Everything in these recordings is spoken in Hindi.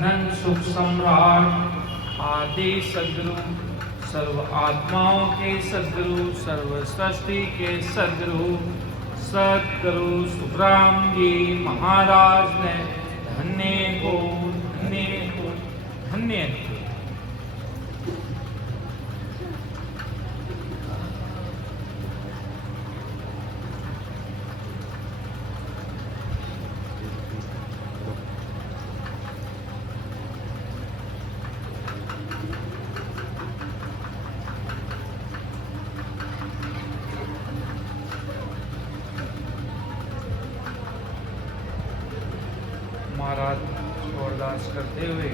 अनंत सुख सम्राट आदि सद्गुरु, सर्व आत्माओं के सद्गुरु, सर्व सृष्टि के सद्गुरु, सद्गुरु सुखराम जी महाराज ने धन्य हो, धन्य हो, धन्य हो। महाराज को अरदास करते हुए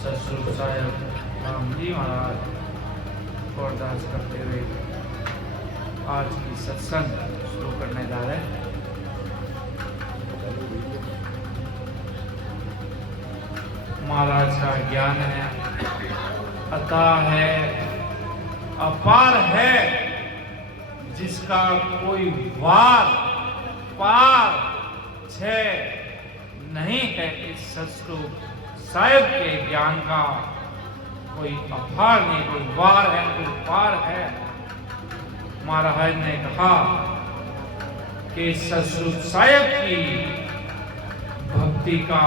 सतसुर साहिब राम जी महाराज को अरदास करते हुए आज की सत्संग शुरू करने जा रहे हैं। महाराज का ज्ञान है, अतः है, अपार है, जिसका कोई वार पार छे नहीं है। इस सतसुर साहिब के ज्ञान का कोई अपार नहीं, कोई वार है, कोई पार है। महाराज ने कहा कि सतसुर साहिब की भक्ति का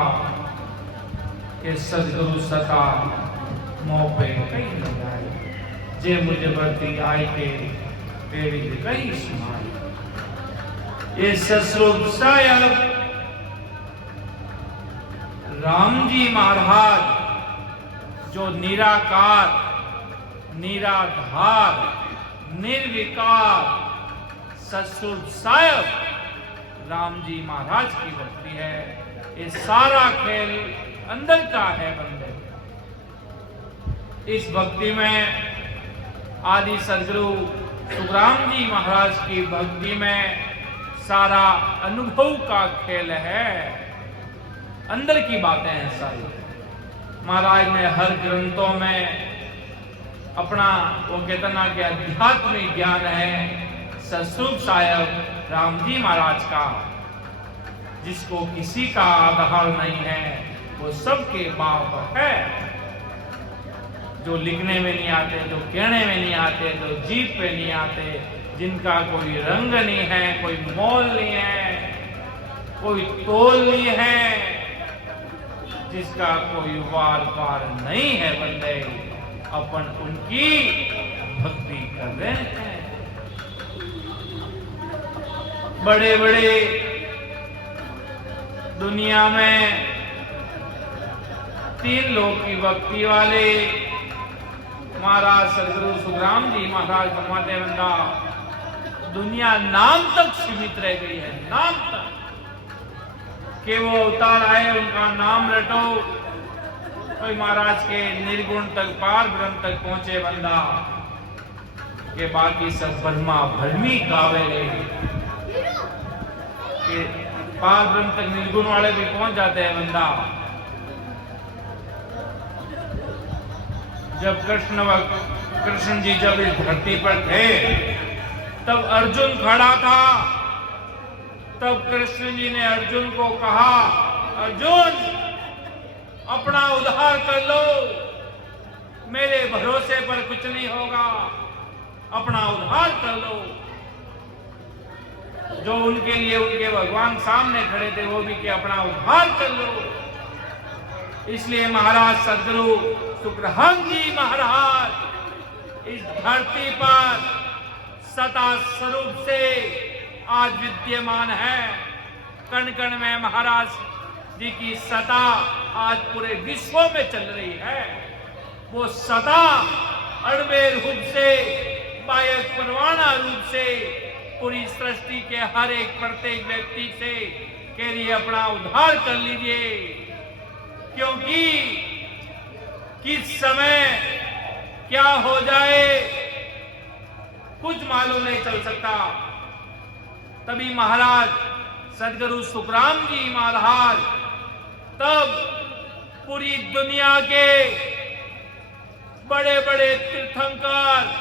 कि सदगुरु सता मोह पे कहीं न जाए, जे मुझे बढ़ती आय के पेड़ी कहीं सुनाई। ये सतसुर साहिब राम जी महाराज जो निराकार, निराधार, निर्विकार सतसुर साहिब राम जी महाराज की भक्ति है। ये सारा खेल अंदर का है बंदे। इस भक्ति में आदि सदगुरु सुखराम जी महाराज की भक्ति में सारा अनुभव का खेल है, अंदर की बातें हैं सारी। महाराज ने हर ग्रंथों में अपना वो कहतना कि आध्यात्मिक ज्ञान है सतसुर साहिब राम जी महाराज का, जिसको किसी का आधार नहीं है, वो सबके बाप है। जो लिखने में नहीं आते, जो कहने में नहीं आते, जो जीभ पे नहीं आते, जिनका कोई रंग नहीं है, कोई मोल नहीं है, कोई तोल नहीं है, जिसका कोई वार पार नहीं है बंदे, अपन उनकी भक्ति कर रहे हैं। बड़े बड़े दुनिया में 3 लोग की भक्ति वाले महाराज सदगुरु सुखराम जी महाराज फरमाते बंदा दुनिया नाम तक सीमित रह गई है, नाम तक कि वो अवतार आए, उनका नाम रटो, कोई महाराज के निर्गुण तक, पार ब्रह्म तक पहुंचे बंदा, के बाकी सब ब्रह्मा भरमी गावे गए कि पार ब्रह्म तक निर्गुण वाले भी पहुंच जाते हैं बंदा। जब कृष्ण जी जब इस धरती पर थे, तब अर्जुन खड़ा था। तब कृष्ण जी ने अर्जुन को कहा, अर्जुन अपना उद्धार कर लो, मेरे भरोसे पर कुछ नहीं होगा, अपना उद्धार कर लो। जो उनके लिए उनके भगवान सामने खड़े थे, वो भी कि अपना उद्धार कर लो। इसलिए महाराज सदगुरु सुखराम जी महाराज इस धरती पर सता स्वरूप से आज विद्यमान है। कण कण में महाराज जी की सता आज पूरे विश्व में चल रही है। वो सता अणुवे रूप से, बायक परवाना रूप से पूरी सृष्टि के हर एक प्रत्येक व्यक्ति से के लिए अपना उद्धार कर लीजिए, क्योंकि किस समय क्या हो जाए कुछ मालूम नहीं चल सकता। तभी महाराज सदगुरु सुखराम जी महाराज तब पूरी दुनिया के बड़े बड़े तीर्थंकर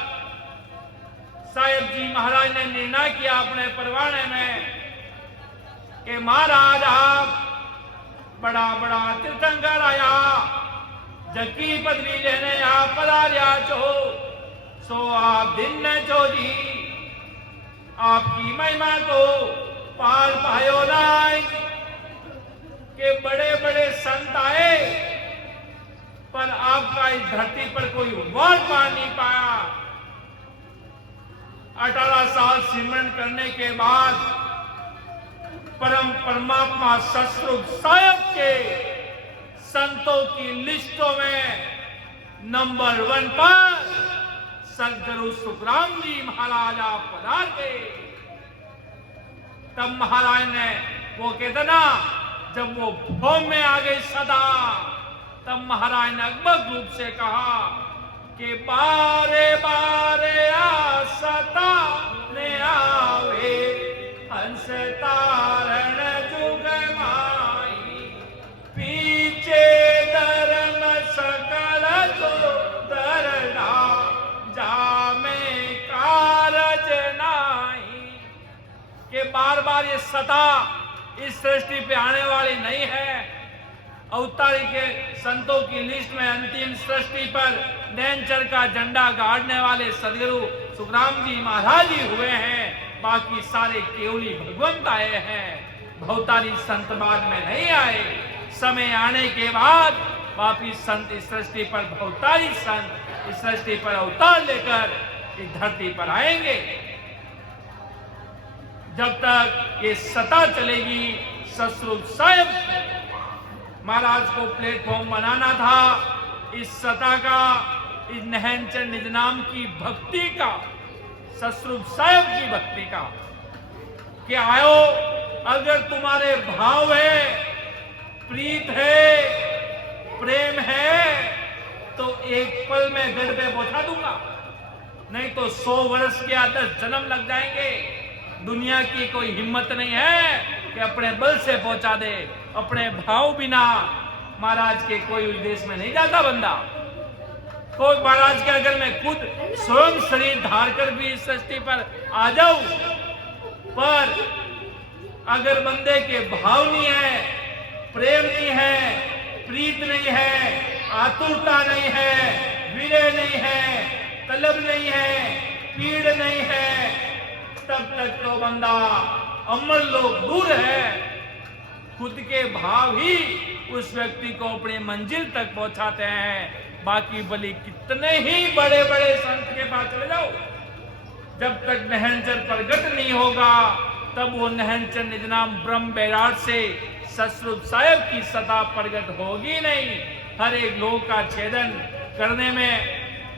साहिब जी महाराज ने निर्णय किया अपने परवाने में कि महाराज आप बड़ा बड़ा तीर्थंकर आया, जकी पदवी लेने आ पधारिया चो, सो आप दिन ने चो जी आपकी महिमा को पाल पायो नाय के बड़े बड़े संत आए, पर आपका इस धरती पर कोई वर्ड मान नहीं पाया। 18 साल सिमरन करने के बाद परमात्मा सतस्वरूप साहब के संतों की लिस्टों में नंबर 1 पर सदगुरु सुखराम जी महाराज आप पधार गए। तब महाराज ने वो कहते ना, जब वो भौम में आ गई सदा, तब महाराज ने अकबक रूप से कहा कि बारे बारे आ सता ने आवे, हंस तारण जुग माई, पीछे धर्म सकल तो दरड़ा, जामे कारज नाई। के बार बार ये सता इस सृष्टि पे आने वाली नहीं है। अवतारी के संतों की लिस्ट में अंतिम सृष्टि पर नैनचर का झंडा गाड़ने वाले सदगुरु सुखराम जी महाराज ही हुए हैं, बाकी सारे केवली भगवंत आए हैं। भवतारी संत बाद में नहीं आए। समय आने के बाद वापिस संत इस सृष्टि पर, भवतारी संत इस सृष्टि पर अवतार लेकर इस धरती पर आएंगे। जब तक ये सता चलेगी, सतस्वरूप साहब महाराज को प्लेटफॉर्म बनाना था इस सता का, इस नहनचर निज नाम की भक्ति का, सतस्वरूप साहब की भक्ति का, कि आयो अगर तुम्हारे भाव है, प्रीत है, प्रेम है, तो एक पल में गढ़ पे पहुंचा दूंगा, नहीं तो 100 वर्ष के 10 जन्म लग जाएंगे। दुनिया की कोई हिम्मत नहीं है कि अपने बल से पहुंचा दे। अपने भाव बिना महाराज के कोई उस देश में नहीं जाता बंदा। कोई महाराज के अगर मैं खुद स्वयं शरीर धार कर भी इस सृष्टि पर आ जाऊं, पर अगर बंदे के भाव नहीं है, प्रेम नहीं है, प्रीत नहीं है, आतुरता नहीं है, विरह नहीं है, तलब नहीं है, पीड़ नहीं है, तब तक तो बंदा अमर लोग दूर है। खुद के भाव ही उस व्यक्ति को अपनी मंजिल तक पहुंचाते हैं। बाकी भले कितने ही बड़े बड़े संत के पास चले जाओ, जब तक नहनचर प्रगट नहीं होगा, तब वो नहनचर निज नाम ब्रह्म बैराट से सतस्वरूप साहब की सता प्रगट होगी नहीं। हर एक लोग का छेदन करने में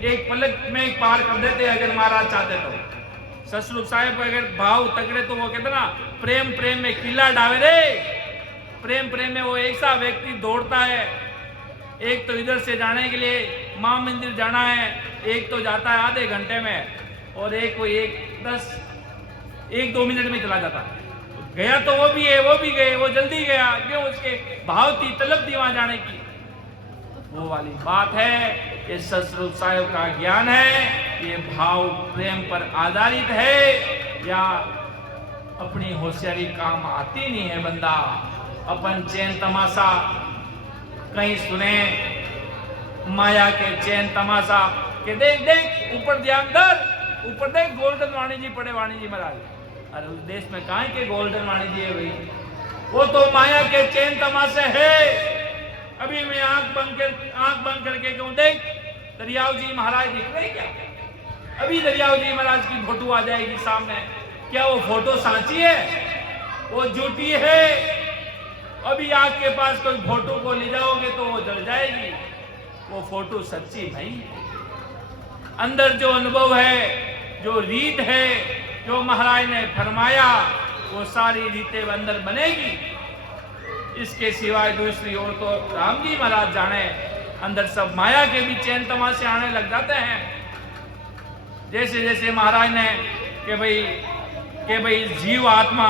एक पलक में पार कर देते अगर महाराज चाहते तो। सतस्वरूप साहब अगर भाव तगड़े तो वो कहते ना, प्रेम प्रेम में किला डावे रे। प्रेम प्रेम में वो ऐसा व्यक्ति दौड़ता है, एक तो इधर से जाने के लिए मां मंदिर जाना है, एक तो जाता है आधे घंटे में, और एक को 1-2 मिनट में चला जाता है। गया तो वो भी है, वो भी गए, वो जल्दी गया, क्यों? उसके भाव थी, तलब थी वहां जाने की। वो वाली बात है, ये सतस्वरूप साहब का ज्ञान है, ये भाव प्रेम पर आधारित है, या अपनी होशियारी काम आती नहीं है बंदा। अपन चैन तमाशा कहीं सुने, माया के चैन तमाशा के देख देख ऊपर ध्यान कर, ऊपर देख गोल्डन वाणी जी पड़े, वाणी जी महाराज। अरे उस देश में कहाँ के गोल्डन वाणी जी है भाई? वो तो माया के चैन तमाशे है। अभी मैं आंख बंद करके कहूं, देख दरियाव जी महाराज दिख रहे क्या? अभी दरियाव जी महाराज की फोटो आ जाएगी सामने, क्या वो फोटो सांची है? वो झूठी है। अभी आग के पास कोई फोटो को ले जाओगे तो वो जल जाएगी, वो फोटो सच्ची नहीं। अंदर जो अनुभव है, जो रीत है, जो महाराज ने फरमाया, वो सारी रीतें अंदर बनेगी। इसके सिवाय दूसरी ओर तो राम जी महाराज जाने, अंदर सब माया के भी चैन तमाशे आने लग जाते हैं। जैसे जैसे महाराज ने कि भाई जीव आत्मा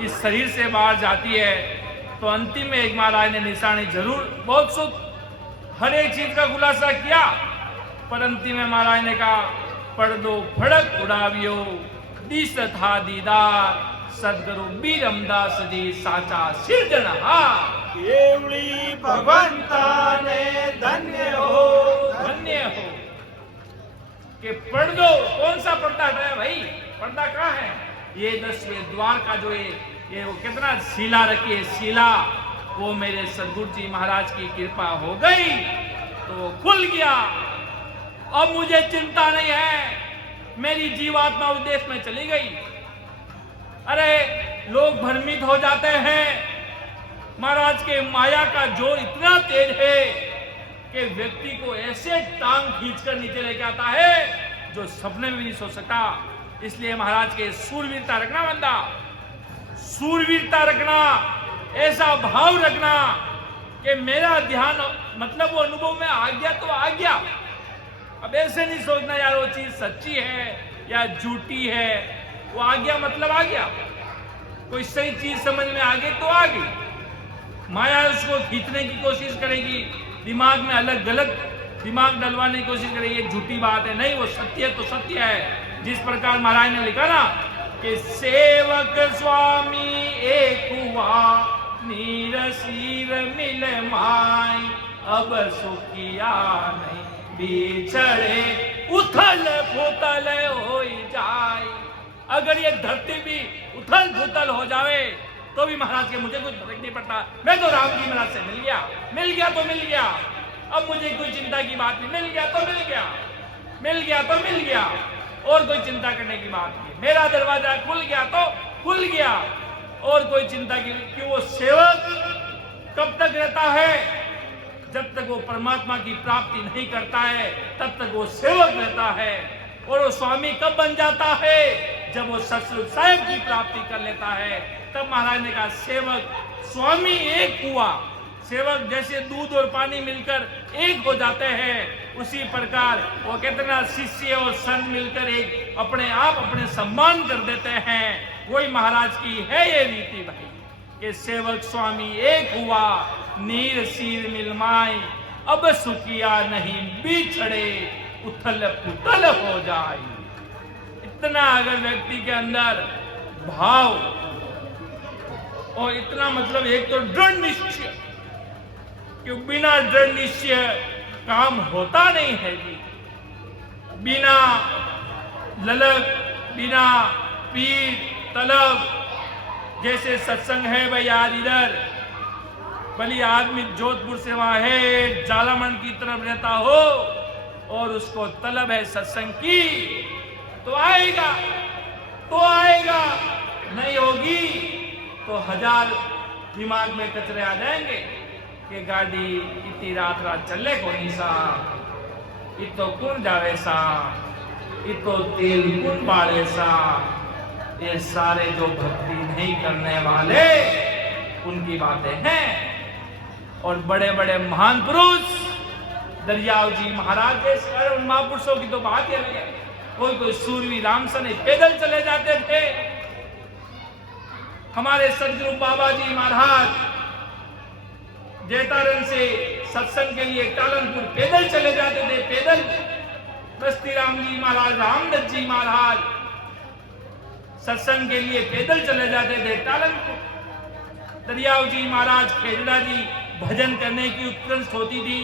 इस शरीर से बाहर जाती है, तो अंतिम में एक महाराज ने निशानी जरूर बहुत सुख हर एक चीज का खुलासा किया, पर अंतिम में महाराज ने कहा, पढ़ दो फड़क उड़ावियो, दिस था दीदार, सदगुरु बीरमदास जी साचा सिरजनहार। केवड़ी भगवंता ने धन्य हो कि पर्दो कौन सा पर्दा है भाई, पर्दा कहाँ है? ये 10वें द्वार का जो ये वो कितना शिला रखी है, शिला वो मेरे सदगुरु जी महाराज की कृपा हो गई तो वो खुल गया। अब मुझे चिंता नहीं है, मेरी जीवात्मा उस देश में चली गई। अरे लोग भ्रमित हो जाते हैं, महाराज के माया का जोर इतना तेज है कि व्यक्ति को ऐसे टांग खींचकर नीचे लेके आता है जो सपने में भी नहीं सोच सकता। इसलिए महाराज के सूरवीरता रखना, बंदा सूरवीरता रखना, ऐसा भाव रखना कि मेरा ध्यान, मतलब वो अनुभव में आ गया तो आ गया। अब ऐसे नहीं सोचना यार वो चीज सच्ची है या झूठी है, वो आ गया मतलब आ गया। कोई सही चीज समझ में आ गई तो आ गई। माया उसको खींचने की कोशिश करेगी, दिमाग में अलग गलत दिमाग डलवाने की कोशिश करेगी, झूठी बात है। नहीं, वो सत्य है तो सत्य है। जिस प्रकार महाराज ने लिखा ना कि सेवक स्वामी एक हुआ, नीर सीर मिल माई, अब सुखिया नहीं बिछड़े, उथल फुथल हो जाए। अगर ये धरती भी उथल फुथल हो जावे तो भी महाराज के मुझे कुछ फर्क नहीं पड़ता। मैं तो राम जी महाराज से मिल गया तो मिल गया। अब मुझे कोई चिंता की बात नहीं, मिल गया तो मिल गया, मिल गया तो मिल गया, और कोई चिंता करने की बात नहीं। मेरा दरवाजा खुल गया तो खुल गया, और कोई चिंता की। क्यों? वो सेवक कब तक रहता है? जब तक वो परमात्मा की प्राप्ति नहीं करता है तब तक वो सेवक रहता है। और वो स्वामी कब बन जाता है? जब वो सतसंग साहिब की प्राप्ति कर लेता है। तब महाराज ने कहा सेवक स्वामी एक हुआ। सेवक जैसे दूध और पानी मिलकर एक हो जाते हैं, उसी प्रकार वो कितना शिष्य और संत मिलकर एक अपने आप अपने सम्मान कर देते हैं। वही महाराज की है ये रीति भाई कि सेवक स्वामी एक हुआ, नीर सीर मिलमाई, अब सुखिया नहीं बिछड़े, उथल पुथल हो जाए। इतना अगर व्यक्ति के अंदर भाव और इतना, मतलब एक तो दृढ़ निश्चय, कि बिना दृढ़ निश्चय काम होता नहीं है जी। बिना ललक, बिना पीर तलब, जैसे सत्संग है भाई आज इधर, भली आदमी जोधपुर से वहां है, जालामन की तरफ रहता हो और उसको तलब है सत्संग की, तो आएगा, नहीं होगी तो 1000 दिमाग में कचरे आ जाएंगे कि गाड़ी इतनी रात चले को नहीं सा, इतो कौन जावे सा, इतो तेल कौन बाले सा। ये सारे जो भक्ति नहीं करने वाले उनकी बातें हैं। और बड़े बड़े महान पुरुष दरियाव जी महाराज जैसे उन महापुरुषों की तो बात ही अलग है। कोई सूरवीर रामसन पैदल चले जाते थे। हमारे सदगुरु बाबा जी महाराज जेतारन से सत्संग के लिए टालनपुर पैदल चले जाते थे, पैदल। बस्ती राम जी महाराज, रामदत्त जी महाराज सत्संग के लिए पैदल चले जाते थे टालनपुर। दरियाव जी महाराज, खेजड़ा जी भजन करने की उत्कृष्ट होती थी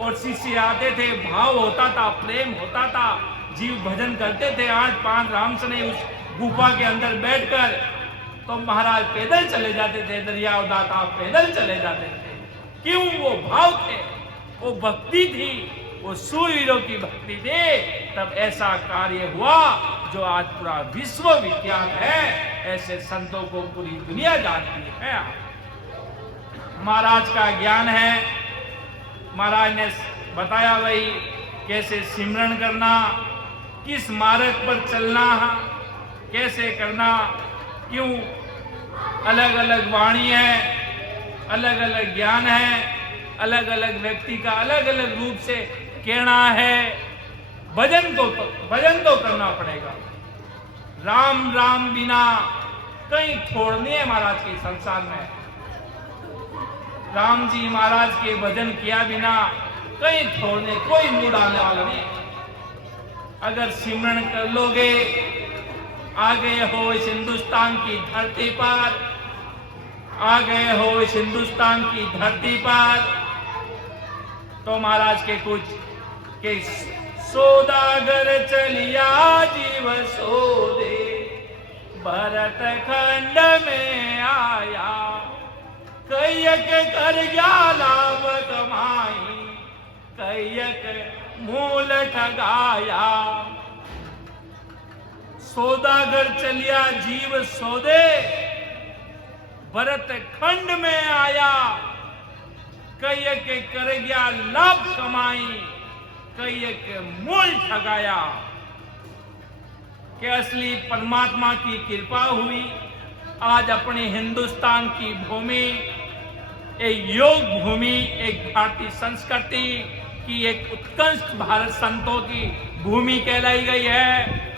और शिष्य आते थे, भाव होता था, प्रेम होता था, जीव भजन करते थे। 8-5 रामसने उस गुफा के अंदर बैठकर, तो महाराज पैदल चले जाते थे, दरियाव दाता पैदल चले जाते थे। क्यों? वो भाव थे, वो भक्ति थी, वो सूरवीरों की भक्ति थी। तब ऐसा कार्य हुआ जो आज पूरा विश्व विख्यात है। ऐसे संतों को पूरी दुनिया जानती है। महाराज का ज्ञान है, महाराज ने बताया वही कैसे सिमरन करना, किस मार्ग पर चलना, कैसे करना। क्यों? अलग अलग वाणी है, अलग अलग ज्ञान है, अलग अलग व्यक्ति का अलग अलग रूप से कहना है। भजन तो करना पड़ेगा। राम राम बिना कहीं छोड़ नहीं है महाराज के संसार में। राम जी महाराज के भजन किया बिना कहीं छोड़ने कोई मुंह डालने वाला नहीं। अगर सिमरन कर लोगे, आ गए हो इस हिंदुस्तान की धरती पर, आ गए हो इस हिंदुस्तान की धरती पर, तो महाराज के कुछ के सौदागर चलिया जीव सोदे, भरत खंड में आया, कैयक कर गया लाभ कमाई, कैयक मूल ठगाया। सौदागर चलिया जीव सौदे, भरत खंड में आया, कैयक कर गया लाभ कमाई, कैयक मूल ठगाया। कि असली परमात्मा की कृपा हुई, आज अपने हिंदुस्तान की भूमि एक योग भूमि, एक भारतीय संस्कृति की एक उत्कृष्ट भारत संतों की भूमि कहलाई गई है,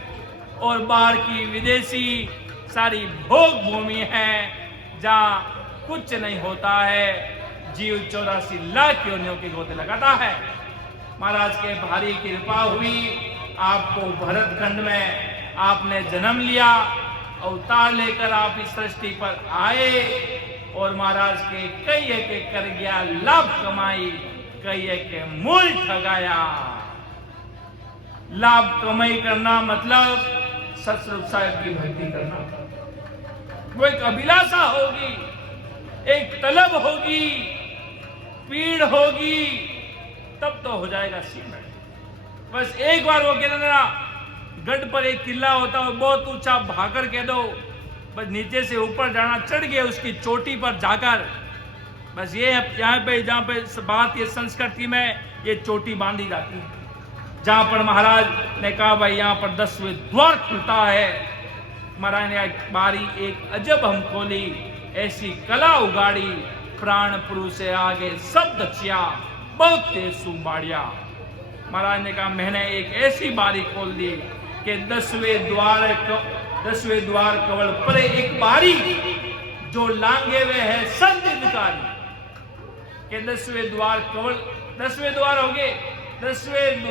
और बाहर की विदेशी सारी भोग भूमि है जहां कुछ नहीं होता है, जीव 84 लाख योनियों की गोते लगाता है। महाराज के भारी कृपा हुई, आपको भरत खंड में आपने जन्म लिया, अवतार लेकर आप इस सृष्टि पर आए, और महाराज के कई एक कर गया लाभ कमाई, कई एक मूल ठगाया। लाभ कमाई करना मतलब सतस्वरूप साहिब की भक्ति करना। वो एक अभिलाषा होगी, एक तलब होगी, पीड़ होगी, तब तो हो जाएगा सीमेंट। बस एक बार वो कह देना, गढ़ पर एक किला होता है, बहुत ऊंचा भाकर कह दो, बस नीचे से ऊपर जाना, चढ़ गए उसकी चोटी पर जाकर, बस ये यहाँ पे जहाँ पे भारतीय संस्कृति में ये चोटी बांधी जाती है, जहां पर महाराज ने कहा भाई यहाँ पर 10वें द्वार खुलता है। महाराज ने एक बारी एक अजब हम खोली, ऐसी कला उगाड़ी, प्राण पुरु से आगे सब दक्षिया, बहुत तेज सुबाड़िया। महाराज ने कहा मैंने एक ऐसी बारी खोल दी कि 10वें द्वार कवल पर एक बारी, जो लांगे हुए है संत अधिकारी के 10वें द्वार कवल, 10वें द्वार हो गए, 10वें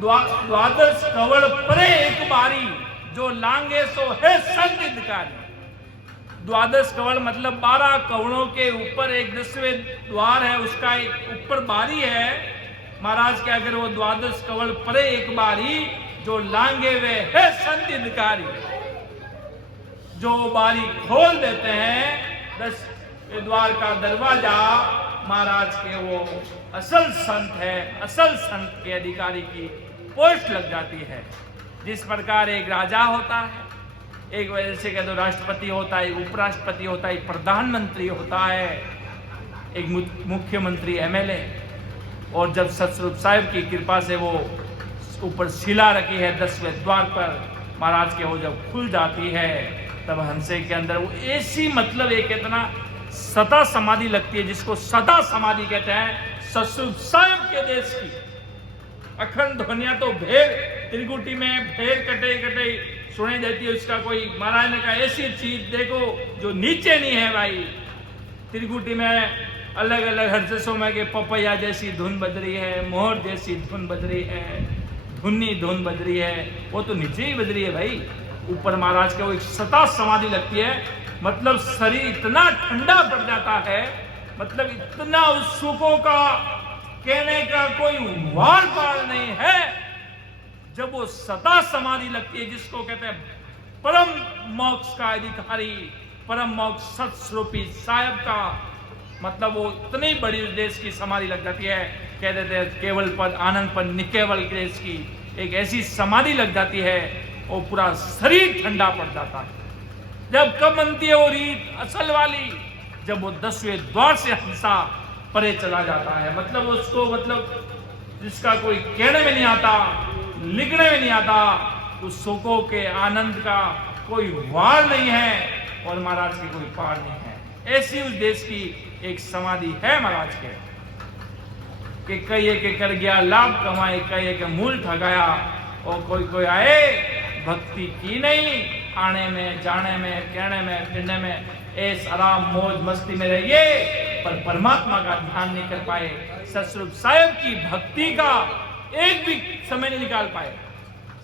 द्वादश कवल परे एक बारी, जो लांगे सो है संत अधिकारी। द्वादश कवल मतलब 12 कवड़ों के ऊपर एक 10वें द्वार है, उसका एक ऊपर बारी है। महाराज के अगर वो द्वादश कवल परे एक बारी, जो लांगे वे है संत अधिकारी, जो बारी खोल देते हैं 10वें द्वार का दरवाजा, महाराज के वो असल संत है, असल संत के अधिकारी की पोस्ट लग जाती है। जिस प्रकार एक राजा होता है, एक वजह से कह दो राष्ट्रपति होता है, उपराष्ट्रपति होता है, प्रधानमंत्री होता है, एक मुख्यमंत्री एमएलए, और जब सतस्वरूप साहिब की कृपा से वो ऊपर शिला रखी है 10वें द्वार पर, महाराज के वो जब खुल जाती है, तब हंसे के अंदर वो ऐसी मतलब एक इतना सदा समाधि लगती है, जिसको सदा समाधि कहते हैं। सतस्वरूप साहिब के देश की अखंड ध्वनिया तो भेड़ त्रिकुटी में भेड़ कटे कटे सुने देती है, उसका कोई महाराज ने कहा ऐसी चीज देखो जो नीचे नहीं है भाई। त्रिकुटी में अलग अलग हर्षों में के पपैया जैसी धुन बज रही है, मोहर जैसी धुन बज रही है, धुनी धुन बज रही है, वो तो नीचे ही बज रही है भाई। ऊपर महाराज के वो एक सता समाधि लगती है, मतलब शरीर इतना ठंडा पड़ जाता है, मतलब इतना उस सुखों का कहने का कोई वार पार नहीं है। जब वो सता समाधि लगती है, जिसको कहते हैं परम मोक्ष का अधिकारी, परम मोक्ष सतस्वरूपी साहिब का, मतलब वो इतनी बड़ी उस देश की समाधि लग जाती है। कह देते हैं केवल पद आनंद पद निकेवल देश की एक ऐसी समाधि लग जाती है, वो पूरा शरीर ठंडा पड़ जाता है। जब कब बनती है वो रीत असल वाली, जब वो 10वें द्वार से हंसा परे चला जाता है, मतलब उसको मतलब जिसका कोई कहने में नहीं आता, लिखने में नहीं आता, उस सुखों के आनंद का कोई वार नहीं है और महाराज की कोई पार नहीं है। ऐसी उस देश की एक समाधि है महाराज के, कि कई एक कर गया लाभ कमाए, कई एक मूल ठगाया, और कोई कोई आए भक्ति की नहीं, आने में जाने में कहने में फिरने में ऐस आराम मौज मस्ती में रहिए, पर परमात्मा का ध्यान नहीं कर पाए, सतस्वरूप साहिब की भक्ति का एक भी समय नहीं निकाल पाए।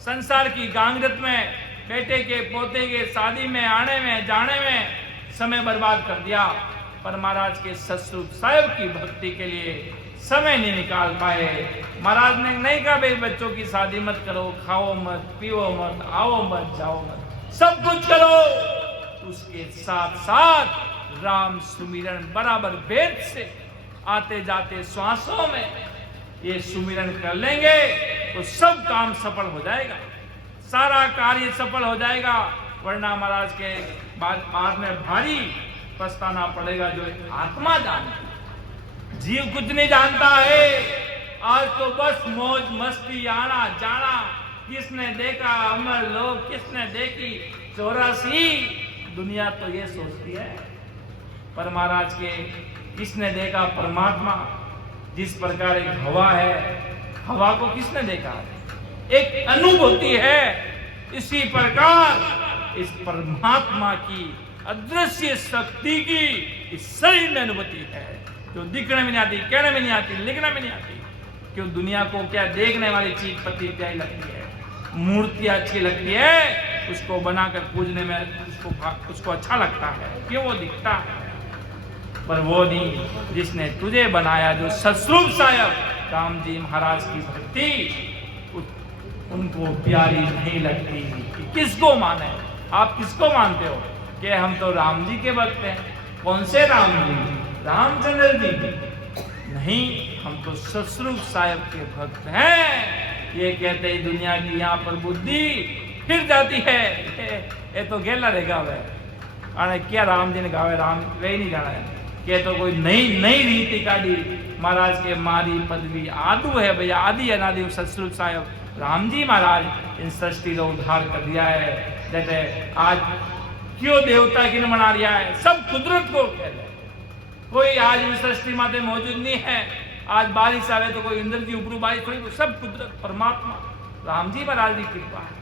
संसार की गांगरत में बेटे के पोते के शादी में आने में जाने में समय बर्बाद कर दिया, पर महाराज के सतस्वरूप साहिब की भक्ति के लिए समय नहीं निकाल पाए। महाराज ने नहीं कहा भाई बच्चों की शादी मत करो, खाओ मत, पियो मत, आओ मत, जाओ मत, सब कुछ करो, उसके साथ साथ राम सुमिरन बराबर वेद से आते जाते श्वासों में ये सुमिरन कर लेंगे तो सब काम सफल हो जाएगा, सारा कार्य सफल हो जाएगा। वरना महाराज के बाद में भारी पछताना पड़ेगा। जो आत्मा जानती, जीव कुछ नहीं जानता है। आज तो बस मौज मस्ती, आना जाना, किसने देखा अमर लोग, किसने देखी 84, दुनिया तो ये सोचती है। पर महाराज के किसने देखा परमात्मा? जिस प्रकार एक हवा है, हवा को किसने देखा? एक अनुभूति है। इसी प्रकार इस परमात्मा की अदृश्य शक्ति की इस शरीर में अनुभूति है, जो दिखने में नहीं आती, कहने में नहीं आती, लिखने में नहीं आती। क्यों? दुनिया को क्या देखने वाली चीज पति प्यारी लगती है, मूर्ति अच्छी लगती है, उसको बनाकर पूजने में उसको अच्छा लगता है, क्यों? वो दिखता है। पर वो नहीं, जिसने तुझे बनाया, जो सतस्वरूप साहिब राम जी महाराज की भक्ति उनको प्यारी नहीं लगती। कि किसको माने? आप किसको मानते हो? कि हम तो राम जी के भक्त हैं। कौन से राम जी? रामचंद्र जी नहीं, हम तो सतस्वरूप साहिब के भक्त हैं। ये कहते ही दुनिया की यहाँ पर बुद्धि फिर जाती है। ये तो गेला रे गावे, अरे क्या राम जी ने गावे, राम वे नहीं जाना है कि तो कोई नई रीति काढ़ी। महाराज के मारी पदवी आदू है भैया, आदि अनादि सतस्वरूप साहिब राम जी महाराज इन सृष्टि को उद्धार कर दिया है। जैसे आज क्यों देवता की मना रिया है, सब कुदरत को कह रहे। कोई आज इस सृष्टि माते मौजूद नहीं है। आज बारिश आवे तो कोई इंद्र जी ऊपर बारिश थोड़ी, सब कुदरत परमात्मा राम जी महाराज की कृपा है।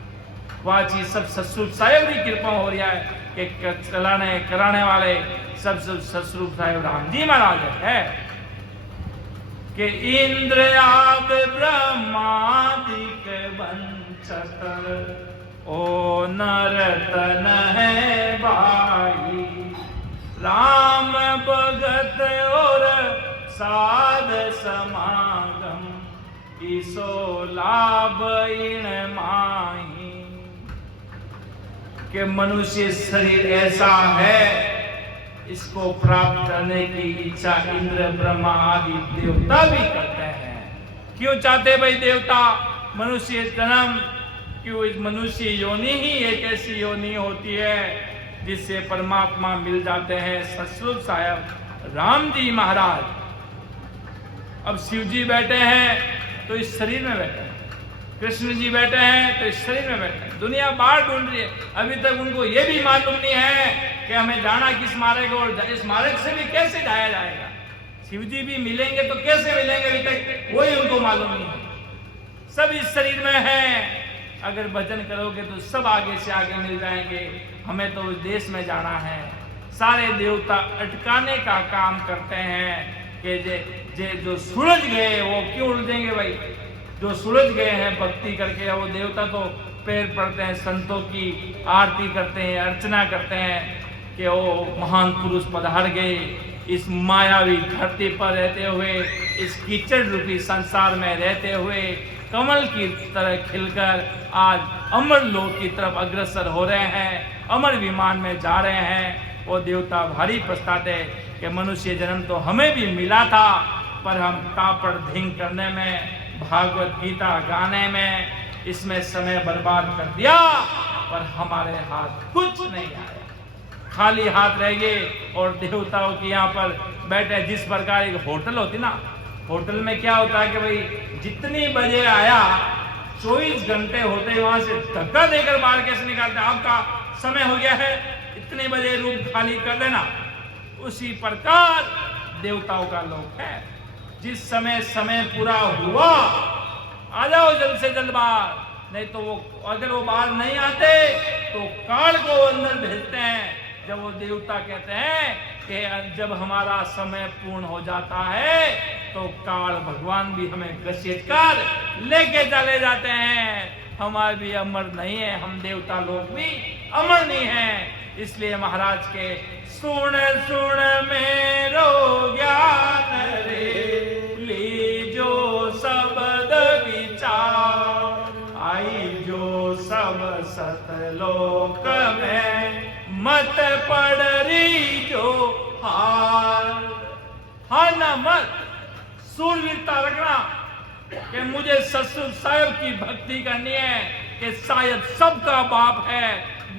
वह चीज सब सतस्वरूप साहिब की कृपा हो रहा है कि चलाने कराने वाले सब सतस्वरूप साहिब राम जी महाराज है। कि इंद्र आद ब्रह्मादिक वंचत, ओ नर तन है भाई, राम भगत और साध समागम, इसो लाभ इन माही। कि मनुष्य शरीर ऐसा है, इसको प्राप्त करने की इच्छा इंद्र ब्रह्मा आदि देवता भी करते हैं। क्यों चाहते भाई देवता मनुष्य जन्म? क्यों? इस मनुष्य योनि ही एक ऐसी योनि होती है जिससे परमात्मा मिल जाते हैं सतस्वरूप साहिब राम जी महाराज। अब शिव जी बैठे हैं तो इस शरीर में बैठे हैं, कृष्ण जी बैठे हैं तो इस शरीर में बैठे हैं। दुनिया बाहर ढूंढ रही है, अभी तक उनको यह भी मालूम नहीं है कि हमें जाना किस मार्ग और इस मार्ग से भी कैसे जाया जाएगा। शिव जी भी मिलेंगे तो कैसे मिलेंगे, अभी तक वही उनको मालूम नहीं है। सब इस शरीर में है। अगर भजन करोगे तो सब आगे से आगे मिल जाएंगे। हमें तो उस देश में जाना है। सारे देवता अटकाने का काम करते हैं कि जो सूरज गए वो क्यों उलझेंगे भाई? जो सूरज गए हैं भक्ति करके, वो देवता तो पैर पड़ते हैं, संतों की आरती करते हैं, अर्चना करते हैं कि वो महान पुरुष पधार गए इस मायावी धरती पर रहते हुए, इस कीचड़ रूपी संसार में रहते हुए कमल की तरह खिलकर आज अमर लोक की तरफ अग्रसर हो रहे हैं, अमर विमान में जा रहे हैं। वो देवता भारी पछताते कि मनुष्य जन्म तो हमें भी मिला था, पर हम तापड़ धिंग करने में, भागवत गीता गाने में, इसमें समय बर्बाद कर दिया, पर हमारे हाथ कुछ नहीं आया, खाली हाथ रह गए। और देवताओं की यहाँ पर बैठे, जिस प्रकार एक होटल होती ना, होटल में क्या होता है कि भाई जितनी बजे आया 24 घंटे होते वहां से धक्का देकर बाहर कैसे निकालते, आपका समय हो गया है, इतने बजे रूम खाली कर देना। उसी प्रकार देवताओं का लोक है। जिस समय पूरा हुआ, आ जाओ जल्द से जल्द बाहर, नहीं तो वो अगर वो बाहर नहीं आते तो काल को अंदर भेजते हैं। जब वो देवता कहते हैं कि जब हमारा समय पूर्ण हो जाता है तो काल भगवान भी हमें घसीट कर लेके चले जाते हैं। हमारे भी अमर नहीं है, हम देवता लोग भी अमर नहीं है। इसलिए महाराज के सुन सुन मेरो ज्ञान रे, लीजो शब्द विचार, आई जो सब सतलोक में, मत पड़ रही जो हार। हार ना मत, सूरवीरता रखना कि मुझे ससुर साहब की भक्ति करनी है, कि शायद सबका बाप है,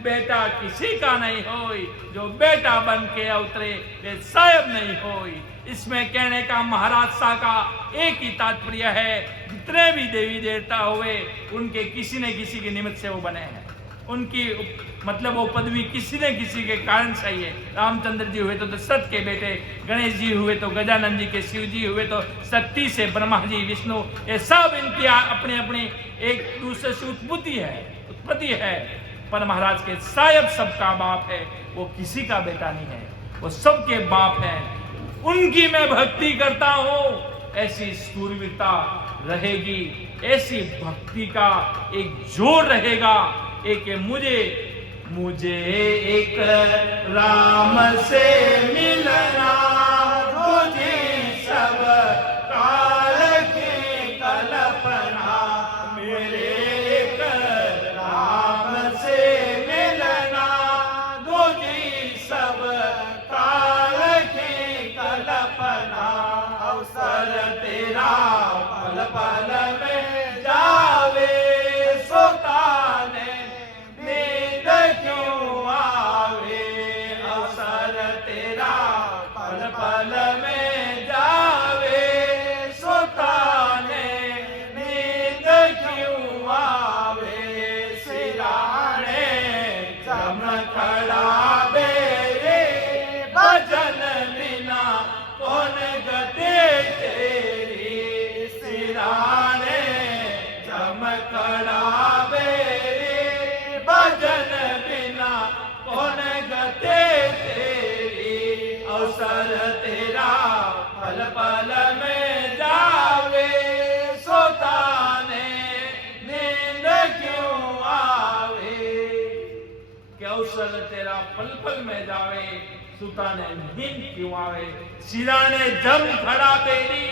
बेटा किसी का नहीं होई, जो बेटा बन के उतरे वे साहब नहीं होई। इसमें कहने का महाराज शाह का एक ही तात्पर्य है, जितने भी देवी देवता हुए उनके किसी न किसी के निमित्त से वो बने हैं, उनकी मतलब वो पदवी किसी न किसी के कारण से ही है। रामचंद्र जी हुए तो दशरथ के बेटे, गणेश जी हुए तो गजानन जी के, शिव जी हुए तो शक्ति से ब्रह्मा जी, विष्णु, ये सब इनकी अपनी अपनी एक दूसरे से उत्पत्ति है। पर महाराज के साहब सबका बाप है, वो किसी का बेटा नहीं है, वो सबके बाप है। उनकी मैं भक्ति करता हूं, ऐसी सूरवीरता रहेगी, ऐसी भक्ति का एक जोर रहेगा। एक मुझे एक राम से मिलना, मुझे सब काल की कल्पना, मेरे एक राम से मिलना, मुझे सब काल की कल्पना, अवसर तेरा पल पल में जावे, सोता पल में जावे, सोताने नींद क्यों आवे, सिराने चमकड़ा बेरे, भजन बिना कौन गते तेरी, सिराने चमकड़ा बेरे, भजन बिना कौन गते तेरी, अवसर तेरा पल पल में जावे, सोताने नींद क्यों आवे, कि अवसर तेरा पल पल में जावे, सुताने नींद क्यों आवे। सिराने जम खड़ा तेरी,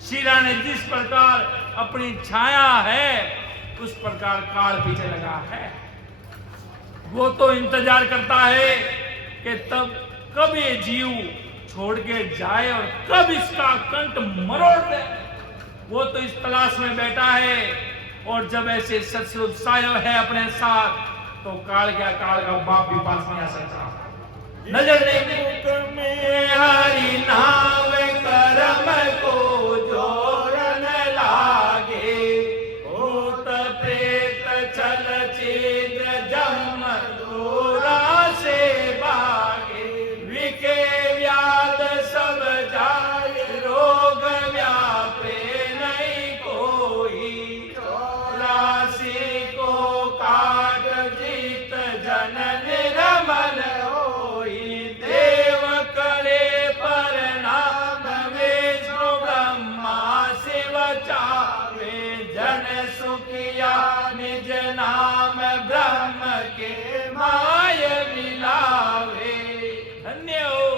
सिराने जिस प्रकार अपनी छाया है उस प्रकार काल पीछे लगा है। वो तो इंतजार करता है कि तब कब ये जीव छोड़ के जाए और कब इसका कंठ मरोड़ दे। वो तो इस तलाश में बैठा है, और जब ऐसे ससुर साहब है अपने साथ, तो काल का बाप भी पास नहीं आ सकता। नजर नहीं में हरि नाम करम को जोरन लागे, भूत प्रेत चल छिद्र जम दूरा से भागे, विके व्याध सब जाए, रोग व्यापे नहीं कोई, 84 को काट जीत जन निर्मल होई, देव करे प्रणाम विष्णु ब्रह्मा शिव चावे, जन सुखिया निज नाम ब्रह्म के माय मिलावे। धन्य हो,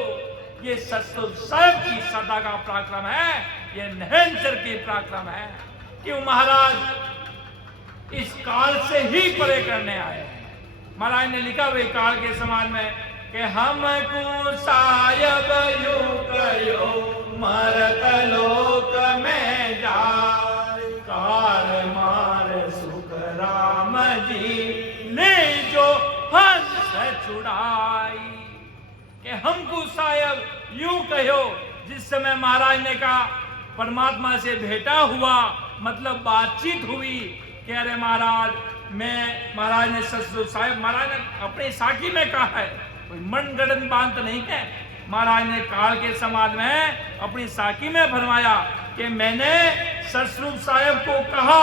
ये ससुर साहब की सदा का पराक्रम है, ये नहेंचर की पराक्रम है। क्यों महाराज इस काल से ही परे करने आए। महाराज ने लिखा हुए काल के समान में कि हमको सायब यूं कयो, मरत लोक में जाए, काल मार सुख राम जी, ले जो हंस छुड़ाई। कि हमको सायब यूं कहो, जिस समय महाराज ने कहा परमात्मा से भेंटा हुआ, मतलब बातचीत हुई कि अरे महाराज महाराज ने ससुर साहब, महाराज ने अपनी साखी में कहा है, कोई मनगढ़ंत बात तो नहीं है। महाराज ने काल के समाज में अपनी साखी में फरमाया कि मैंने ससुर साहब को कहा,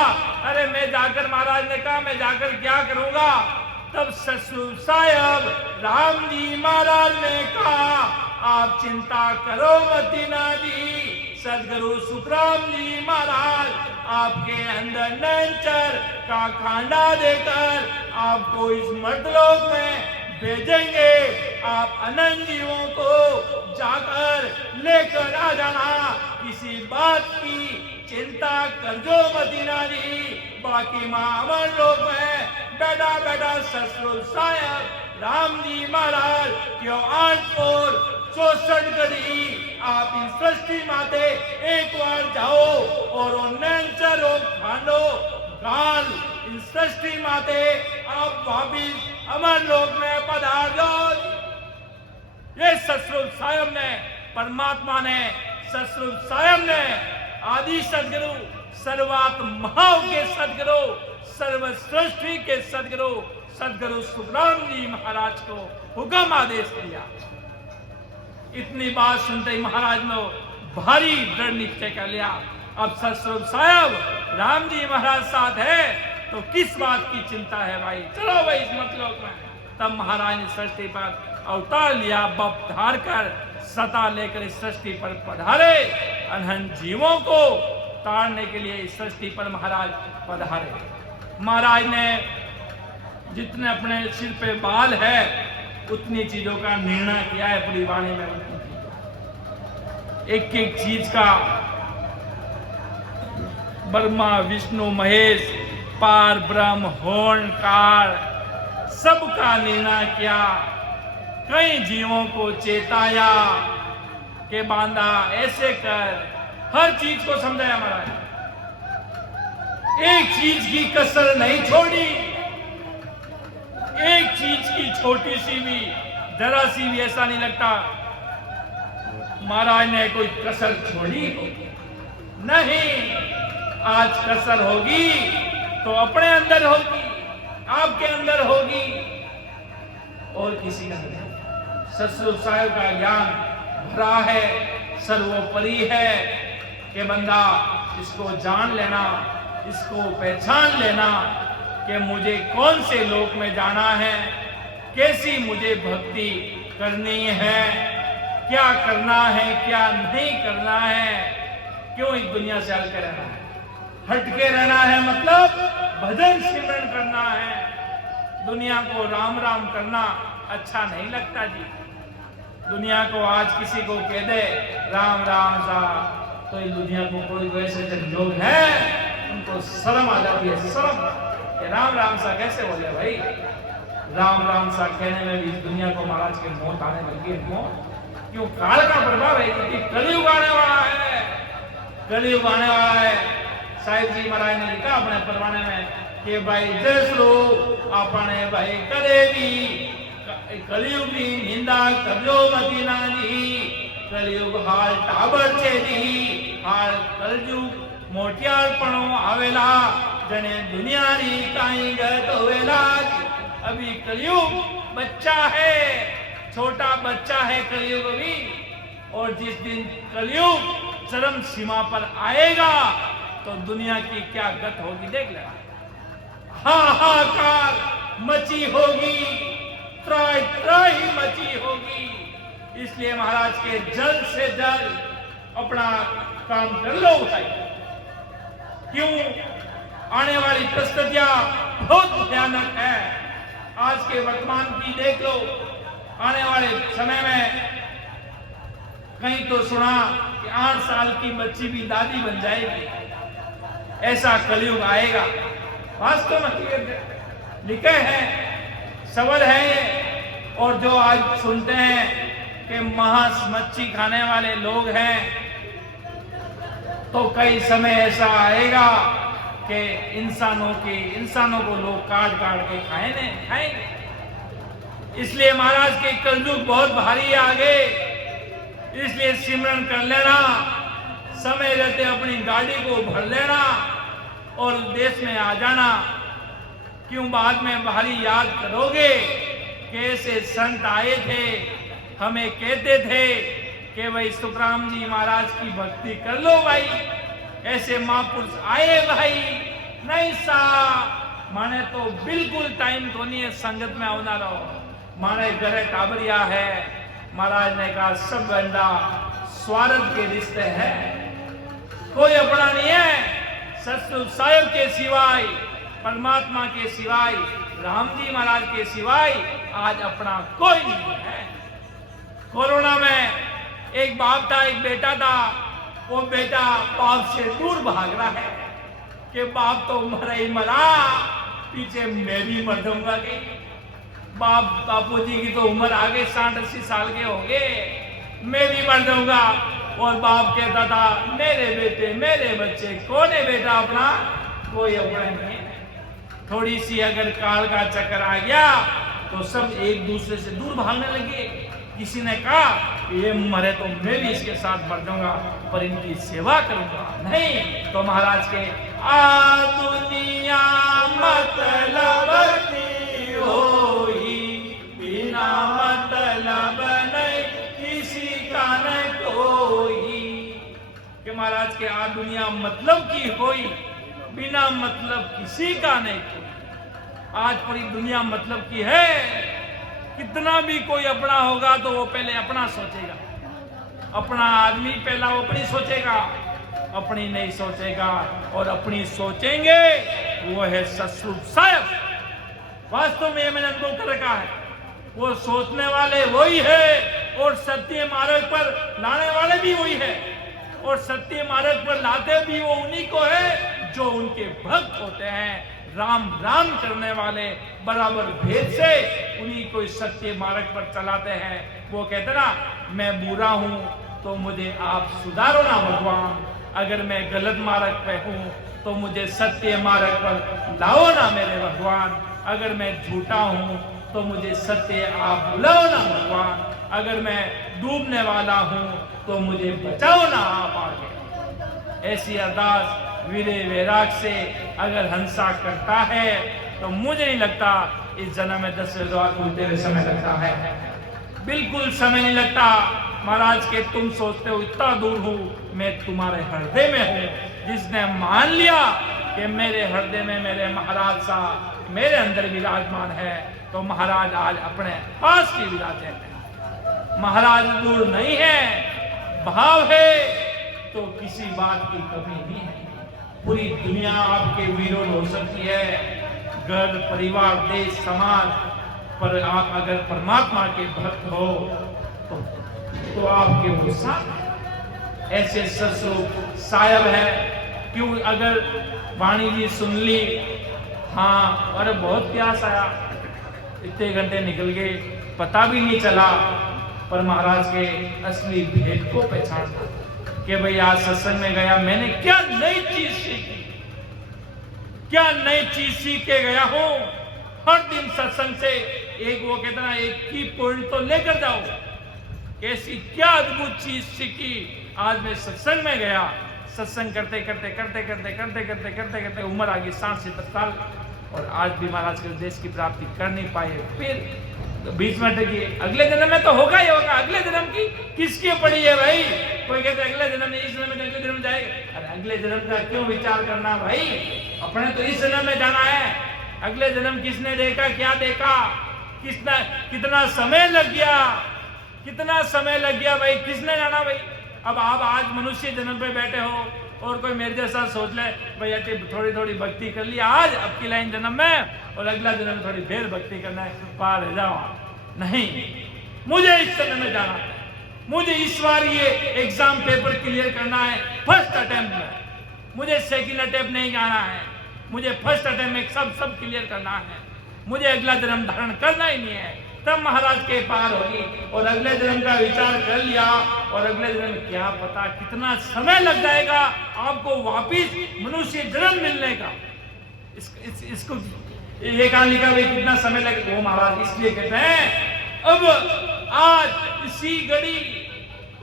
अरे मैं जाकर, महाराज ने कहा मैं जाकर क्या करूंगा। तब ससुर साहब राम जी महाराज ने कहा, आप चिंता करो मती नाजी, सदगुरु सुखराम जी महाराज आपके अंदर नैनचर का खांडा देकर आपको इस मर्तलोक में भेजेंगे, आप अनंत जीवों को जाकर लेकर आ जाना। किसी बात की चिंता कर जो मदीना जी, बाकी मां अमर लोग में बैठा बैठा ससुर साहब राम जी महाराज क्यों 864 घड़ी आप इन सृष्टि माते एक बार जाओ और नैंसर खांडो गाल इन सृष्टि माते आप वापिस अमर लोक में पधार जाओ। ये ससुर साहब ने, परमात्मा ने, ससुर साहब ने आदि सदगुरु, सर्वात महाव के सदगुरु, सर्व सृष्टि के सदगुरु सदगुरु सुखराम जी महाराज को हुक्म आदेश दिया। इतनी बात सुनते ही महाराज ने भारी दृढ़ निश्चय कर लिया, अब ससुर साहब राम जी महाराज साथ है तो किस बात की चिंता है भाई, चलो भाई इस मतलोक में। तब महाराज ने सृष्टि पर अवतार लिया, बप धार कर सता लेकर इस सृष्टि पर पधारे। अनहन जीवों को तारने के लिए इस सृष्टि पर महाराज पधारे। महाराज ने जितने अपने सिर पे बाल है उतनी चीजों का निर्णय किया है पूरी वाणी में। एक एक चीज का ब्रह्मा विष्णु महेश पार ब्रह्म होनकार सबका निर्णय किया। कई जीवों को चेताया के बांधा ऐसे कर, हर चीज को समझाया महाराज, एक चीज की कसर नहीं छोड़ी। एक चीज की छोटी सी भी जरा सी भी ऐसा नहीं लगता महाराज ने कोई कसर छोड़ी नहीं। आज कसर होगी तो अपने अंदर होगी, आपके अंदर होगी और किसी का नहीं। ससुर साहब का ज्ञान भरा है, सर्वोपरि है कि बंदा इसको जान लेना, इसको पहचान लेना कि मुझे कौन से लोक में जाना है, कैसी मुझे भक्ति करनी है, क्या करना है क्या नहीं करना है, क्यों इस दुनिया से हटके रहना है। हटके रहना है मतलब भजन सिमरन करना है। दुनिया को राम राम करना अच्छा नहीं लगता जी। दुनिया को आज किसी को कह दे राम राम सा तो इस दुनिया को कोई वैसे लोग हैं उनको शर्म आ जाती है, शर्म कि राम राम सा कैसे बोले भाई। राम राम सा कहने में भी इस दुनिया को महाराज के मौत आने लगी है। मौत क्यों? काल का प्रभाव है कि कलयुग आने वाला है, कलयुग आने वाला है। साहिब जी महाराज ने लिखा अपने परवाने में कि भाई जैसो अपने भाई करे भी कलयुग की निंदा करजो मदीना जी। कलयुग हाल टाबर छे दी, हाल कलयुग मोटियारपणो आवेला जने दुनिया री काई गत होवेला। अभी कलयुग बच्चा है, छोटा बच्चा है कलयुग अभी, और जिस दिन कलयुग चरम सीमा पर आएगा तो दुनिया की क्या गत होगी देख लेना। हाहाकार मची होगी, त्राही त्राही मची होगी। इसलिए महाराज के जल्द से जल्द अपना काम कर लो भाई। क्यों? आने वाली परिस्थितियां बहुत भयानक है। आज के वर्तमान की देख लो, आने वाले समय में कहीं तो सुना कि 8 साल की बच्ची भी दादी बन जाएगी, ऐसा कलयुग आएगा। वास्तव में लिखे हैं, सवाल है ये। और जो आज सुनते हैं कि मांस मच्छी खाने वाले लोग हैं, तो कई समय ऐसा आएगा कि इंसानों को लोग काट काट के खाएंगे। इसलिए महाराज के कलयुग बहुत भारी आगे। इसलिए सिमरन कर लेना, समय रहते अपनी गाड़ी को भर लेना और देश में आ जाना। क्यों? बाद में भारी याद करोगे कैसे संत आए थे, हमें कहते थे कि भाई सुखराम जी महाराज की भक्ति कर लो भाई। ऐसे महापुरुष आए भाई, नहीं सा माने तो बिल्कुल टाइम को नहीं है संगत में आवना रहो। माने घरे टाबरिया है, महाराज ने कहा सब बंदा स्वार्थ के रिश्ते हैं, कोई अपना नहीं है। सतगुरु साहिब के सिवाय, परमात्मा के सिवाय, राम जी महाराज के सिवाय आज अपना कोई नहीं है। कोरोना में एक बाप था, एक बेटा था। वो बेटा बाप से दूर भाग रहा है कि बाप तो मरा ही मरा, पीछे मैं भी मर जाऊंगा। कि बापूजी की तो उम्र आगे 60-80 साल के होंगे, मैं भी मर जाऊंगा। और बाप कहता था मेरे बेटे मेरे बच्चे, कौन है बेटा अपना? कोई अपना नहीं है। थोड़ी सी अगर काल का चक्कर आ गया तो सब एक दूसरे से दूर भागने लगे। किसी ने कहा ये मरे तो मैं भी इसके साथ मर जाऊंगा, पर इनकी सेवा करूंगा नहीं। तो महाराज के आ दुनिया मतलब की होई, बिना मतलब नहीं किसी का नहीं कोई। कि महाराज के आ दुनिया मतलब की होई, बिना मतलब किसी का नहीं कोई। आज पूरी दुनिया मतलब की है। कितना भी कोई अपना होगा तो वो पहले अपना सोचेगा, अपना आदमी पहला वो अपनी सोचेगा, अपनी नहीं सोचेगा। और अपनी सोचेंगे वो है ससुर साहब। वास्तव में मैंने अनुभव कर रखा है, वो सोचने वाले वही है और सत्य मार्ग पर लाने वाले भी वही है। और सत्य मार्ग पर लाते भी वो उन्हीं को है जो उनके भक्त होते हैं। राम राम करने वाले बराबर भेद से उन्हीं को इस सत्य मार्ग पर चलाते हैं। वो कहते ना मैं बुरा हूं तो मुझे आप सुधारो ना भगवान, अगर मैं गलत मार्ग पे हूं तो मुझे सत्य मार्ग पर लाओ ना मेरे भगवान, अगर मैं झूठा हूं तो मुझे सत्य आप बुलाओ ना भगवान, अगर मैं डूबने वाला हूं तो मुझे बचाओ ना आप आगे। ऐसी अरदास वीरे वैराग से अगर हंसा करता है तो मुझे नहीं लगता इस जन्म में 10 द्वार खुलते हुए समय लगता है। बिल्कुल समय नहीं लगता। महाराज के तुम सोचते हो इतना दूर हूं, मैं तुम्हारे हृदय में हूं। जिसने मान लिया कि मेरे हृदय में मेरे महाराज साहब मेरे अंदर विराजमान है, तो महाराज आज अपने पास ही विराजे हैं। महाराज दूर नहीं है, भाव है तो किसी बात की कमी नहीं है। पूरी दुनिया आपके विरोध हो सकती है, घर परिवार देश समाज, पर आप अगर परमात्मा के भक्त हो तो आपके वो साथ ऐसे ससुर साहब है। क्यों? अगर वाणी जी सुन ली, हाँ अरे बहुत प्यास आया, इतने घंटे निकल गए पता भी नहीं चला, पर महाराज के असली भेद को पहचाना कि भाई आज सत्संग में गया, मैंने क्या नई चीज सीखी, क्या नई चीज सीख के गया हूं। हर दिन सत्संग से एक वो कहता ना एक की पॉइंट तो लेकर जाओ, कैसी क्या अद्भुत चीज सीखी। आज मैं सत्संग में गया, सत्संग करते करते करते करते करते करते करते करते उम्र आ गई 60-70 साल, और आज भी महाराज के देश की प्राप्ति कर नहीं पाए। फिर तो बीच में अटकी, अगले जन्म में तो होगा ही होगा। अगले जन्म की किसकी पड़ी है भाई? कोई कहते अगले जन्म में, इस जन्म में, अगले जन्म में जाएगा। अरे अगले जन्म का क्यों विचार करना भाई, अपने तो इस जन्म में जाना है। अगले जन्म किसने देखा, क्या देखा, कितना समय लग गया, कितना समय लग गया भाई, किसने जाना भाई। अब आप आज मनुष्य जन्म पे बैठे हो और कोई मेरे जैसा सोच ले भैया थोड़ी थोड़ी भक्ति कर ली आज अब की लाइन जन्म में, और अगला जन्म में थोड़ी देर भक्ति करना है, पार रह जाओ। नहीं, मुझे इस जन्म में जाना है, मुझे इस बार ये एग्जाम पेपर क्लियर करना है फर्स्ट अटेम्प्ट में, मुझे सेकंड अटेम्प्ट नहीं जाना है, मुझे फर्स्ट अटेम्प्ट में सब क्लियर करना है, मुझे अगला जन्म धारण करना ही नहीं है। तब महाराज के पार होगी। और अगले जन्म का विचार कर लिया, और अगले जन्म क्या पता कितना समय लग जाएगा आपको वापिस मनुष्य जन्म मिलने का। इसको ये कहां लिखा भाई कितना समय लगेगा, वो महाराज इसलिए कहते हैं अब आज इसी घड़ी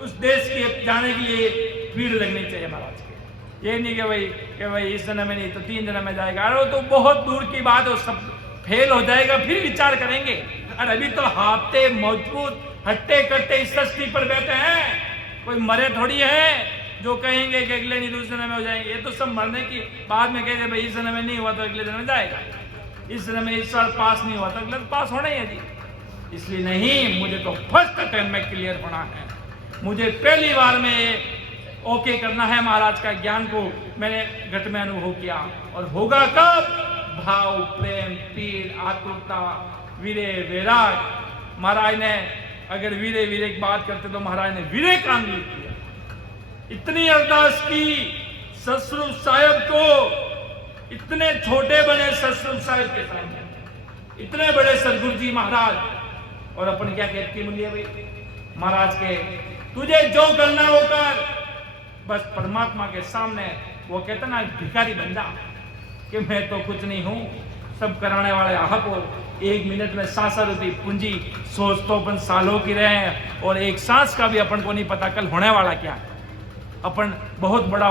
उस देश के जाने के लिए भीड़ लगनी चाहिए महाराज के। ये नहीं कि भाई इस जन्म में नहीं तो 3 जन्म में जाएगा, अरे तो बहुत दूर की बात है, सब फेल हो जाएगा फिर विचार करेंगे। अरे अभी तो हाफते मजबूत हट्टे कट्टे इस सस्ती पर बैठे हैं, कोई मरे थोड़ी है जो कहेंगे कि अगले नहीं दूसरे जन्म में हो जाएंगे। ये तो सब मरने की बाद में कहते भाई इस जन्म में नहीं हुआ तो अगले जन्म में जाएगा, इस जन्म में इस साल पास नहीं हुआ तो अगले पास होना ही है जी। इसलिए नहीं, मुझे तो फर्स्ट अटेम्प्ट में क्लियर होना है, मुझे पहली बार में ओके करना है। महाराज का ज्ञान को मैंने घट में अनुभव किया, और होगा कब? भाव प्रेम पीड़ आतुरता वीरे वैराग। महाराज ने अगर वीरे वीरे की बात करते तो महाराज ने वीरे कांगली किया। इतनी अरदास की सतस्वरूप साहिब को, इतने छोटे बने सतस्वरूप साहिब के सामने, इतने बड़े सदगुरु जी महाराज। और अपन क्या कहती मूल्य भाई महाराज के, तुझे जो करना वो कर, बस परमात्मा के सामने। वो कहते ना भिखारी बन जा कि मैं तो कुछ नहीं हूं, सब कराने वाले आप हो। 1 मिनट में 700 रुपये पूंजी, सोच तो अपन सालों की रहे हैं और एक सांस का भी अपन को नहीं पता कल होने वाला क्या है। अपन बहुत बड़ा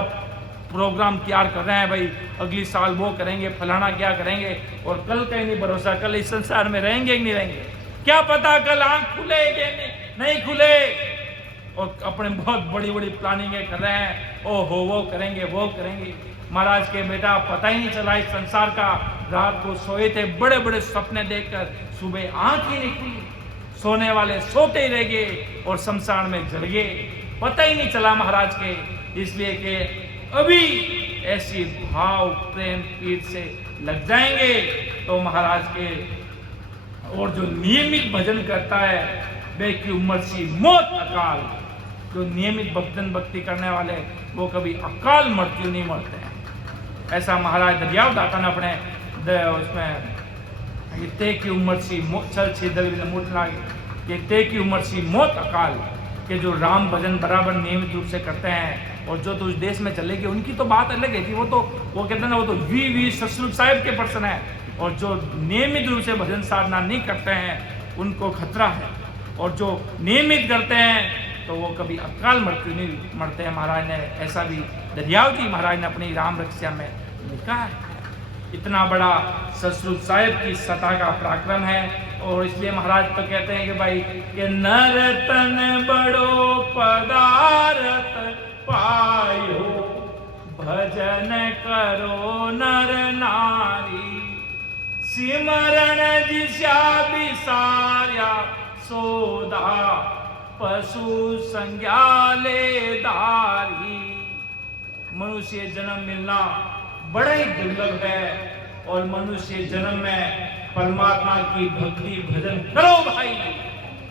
प्रोग्राम तैयार कर रहे हैं भाई, अगली साल वो करेंगे, फलाना क्या करेंगे, और कल का ही नहीं भरोसा, कल इस संसार में रहेंगे कि नहीं रहेंगे, क्या पता कल आंख खुले नहीं खुले। और अपने बहुत बड़ी बड़ी प्लानिंगें कर रहे हैं, ओहो वो करेंगे वो करेंगे। महाराज के बेटा पता ही नहीं चला इस संसार का, रात को सोए थे बड़े बड़े सपने देखकर, सुबह आंख ही नहीं खुली, सोने वाले सोते ही रह गए और शमशान में जल गए, पता ही नहीं चला महाराज के। इसलिए कि अभी ऐसी भाव प्रेम पीठ से लग जाएंगे तो महाराज के, और जो नियमित भजन करता है वे की उम्र सी मौत अकाल। जो नियमित भक्तन भक्ति करने वाले वो कभी अकाल मृत्यु नहीं मरते हैं। ऐसा महाराज दरियाव दाता ने अपने उसमें ते की उम्र सी चल ते की उम्र सी मौत अकाल के जो राम भजन बराबर नियमित रूप से करते हैं और जो तो उस देश में चले गए उनकी तो बात अलग है थी। वो कहते हैं ना, वो तो वी सतस्वरूप साहिब के पर्सन है, और जो नियमित रूप से भजन साधना नहीं करते हैं उनको खतरा है, और जो नियमित करते हैं तो वो कभी अकाल मृत्यु नहीं मरते हैं। महाराज ने ऐसा भी दरियाव जी महाराज ने अपनी राम रक्षा में लिखा है। इतना बड़ा सतस्वरूप साहिब की सता का पराक्रम है, और इसलिए महाराज तो कहते हैं कि भाई कि नरतन बड़ो पदारथ पायो, भजन करो नर नारी, सिमरण जिस्या बिसार्या सोदा, पशु संज्ञा ले दारी। मनुष्य जन्म मिलना बड़ा ही दुर्लभ है, और मनुष्य जन्म में परमात्मा की भक्ति भजन करो भाई,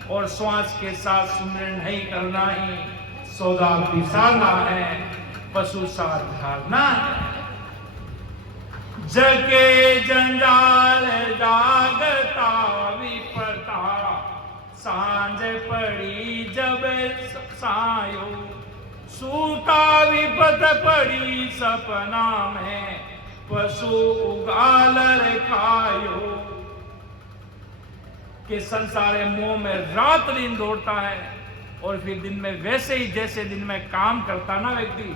और श्वास के साथ सुमिरन नहीं करना ही सौदा बिसारना है, पशु साथ धारना है। जगे जंजाल जागता विपता, सांझ पड़ी जब सायो, सूता विपत पड़ी सपना में, पशु उगाल खायो। कि संसार मोह में रात दिन दौड़ता है, और फिर दिन में वैसे ही जैसे दिन में काम करता ना व्यक्ति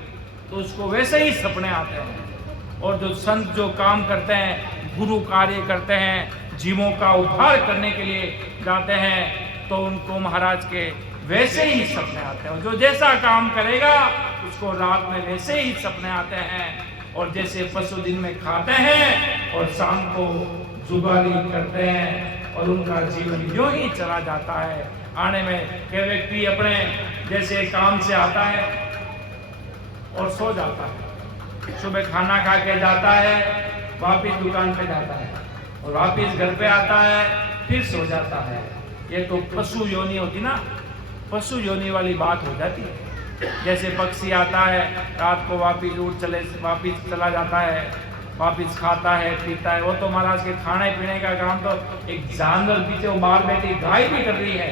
तो उसको वैसे ही सपने आते हैं। और जो संत जो काम करते हैं, गुरु कार्य करते हैं, जीवों का उद्धार करने के लिए जाते हैं, तो उनको महाराज के वैसे ही सपने आते हैं। और जो जैसा काम करेगा उसको रात में वैसे ही सपने आते हैं। और जैसे पशु दिन में खाते हैं और शाम को जुगाली करते हैं, और उनका जीवन यूं ही चला जाता है। आने में के व्यक्ति अपने जैसे काम से आता है और सो जाता है, सुबह खाना खा के जाता है, वापिस दुकान पे जाता है, और वापिस घर पे आता है, फिर सो जाता है। ये तो पशु योनि होती ना, पशु योनि वाली बात हो जाती है। जैसे पक्षी आता है, रात को वापिस चला जाता है, वापिस खाता है पीता है। वो तो महाराज के खाने पीने का काम तो एक जानवर पीछे वो बाहर बैठी गाय भी कर रही है,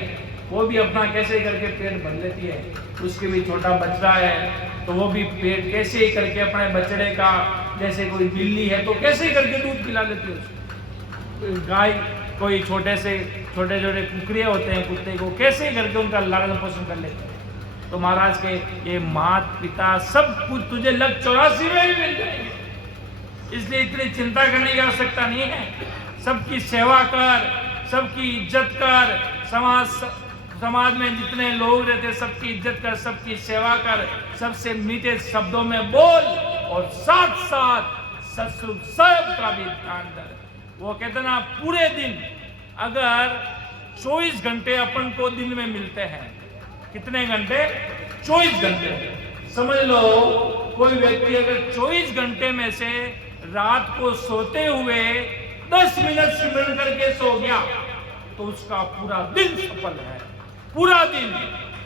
वो भी अपना कैसे करके पेट भर लेती है। उसके भी छोटा बच्चा है तो वो भी पेट कैसे ही करके अपने बछड़े का, जैसे कोई बिल्ली है तो कैसे ही करके दूध पिला लेती है उसको। गाय कोई छोटे कुकरिया होते हैं, कुत्ते को कैसे ही करके उनका लालन पोषण कर लेते हैं। तो महाराज के ये मात पिता सब कुछ तुझे लग 84 में ही मिल जाएंगे, इसलिए इतनी चिंता करने की आवश्यकता नहीं है। सबकी सेवा कर, सबकी इज्जत कर, समाज में जितने लोग रहते सबकी इज्जत कर, सबकी सेवा कर, सबसे मीठे शब्दों में बोल, और साथ साथ सतस्वरूप साहिब का भी ध्यान कर। वो कहते ना, पूरे दिन अगर 24 घंटे अपन को दिन में मिलते हैं, कितने घंटे? 24 घंटे। समझ लो कोई व्यक्ति अगर 24 घंटे में से रात को सोते हुए 10 मिनट सिमरन करके सो गया तो उसका पूरा दिन सफल है। पूरा दिन